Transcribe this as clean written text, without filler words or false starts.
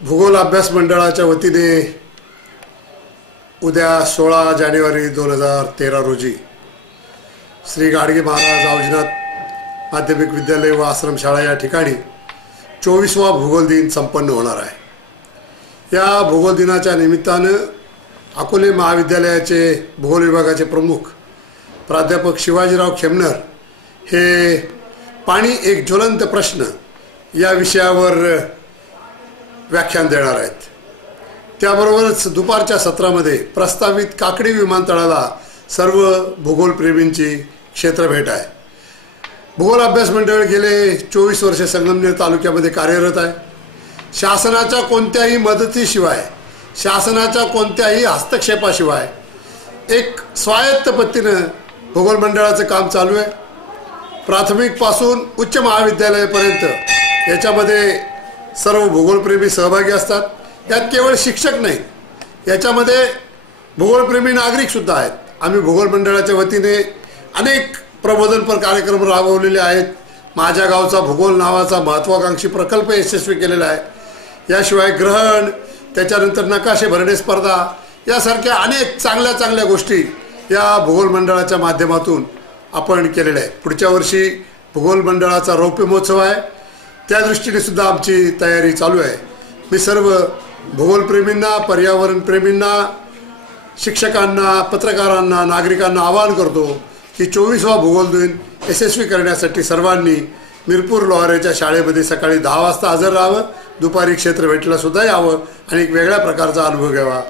भूगोल अभ्यास मंडळाच्या वतीने उद्या 16 जानेवारी 2013 रोजी श्री गाडगे महाराज आवजीनाथ माध्यमिक विद्यालय व आश्रमशाळा या ठिकाणी 24वा भूगोल दिन संपन्न होणार आहे। या भूगोल दिनाच्या निमित्तानं अकोले महाविद्यालयाचे भूगोल विभागाचे प्रमुख प्राध्यापक शिवाजीराव खेमनर हे पाणी एक ज्वलंत प्रश्न या विषयावर व्याख्यान देणार आहेत। त्याबरोबरच दुपारच्या सत्रामध्ये प्रस्तावित काकडी विमानतळाला सर्व भूगोलप्रेमींची क्षेत्रभेट आहे। भूगोल अभ्यास मंडळ गेले 24 वर्षे संगमनेर तालुक्यामध्ये कार्यरत आहे। शासनाच्या कोणत्याही मदतीशिवाय, शासनाच्या कोणत्याही हस्तक्षेपाशिवाय एक स्वायत्त पद्धतीनं भूगोल मंडळाचं काम चालू आहे। प्राथमिकपासून उच्च महाविद्यालयापर्यंत याच्यामध्ये सर्व भूगोलप्रेमी सहभागी असतात। यात केवळ शिक्षक नाही, याच्यामध्ये भूगोलप्रेमी नागरिकसुद्धा आहेत। आम्ही भूगोल मंडळाच्या वतीने अनेक प्रबोधनपर कार्यक्रम राबवलेले आहेत। माझ्या गावचा भूगोल नावाचा महत्त्वाकांक्षी प्रकल्प यशस्वी केलेला आहे। याशिवाय ग्रहण, त्याच्यानंतर नकाशे भरणे स्पर्धा यासारख्या अनेक चांगल्या गोष्टी या भूगोल मंडळाच्या माध्यमातून आपण केलेल्या आहेत। पुढच्या वर्षी भूगोल मंडळाचा रौप्य महोत्सव आहे, त्या दृष्टीने सुद्धा आमची तयारी चालू आहे। मी सर्व भूगोलप्रेमींना, पर्यावरणप्रेमींना, शिक्षकांना, पत्रकारांना, नागरिकांना आवाहन करतो की 24वा भूगोल दिन यशस्वी करण्यासाठी सर्वांनी मिरपूर लोहारेच्या शाळेमध्ये सकाळी 10 वाजता हजर राहावं, दुपारी क्षेत्रभेटीला सुद्धा यावं आणि एक वेगळ्या प्रकारचा अनुभव घ्यावा।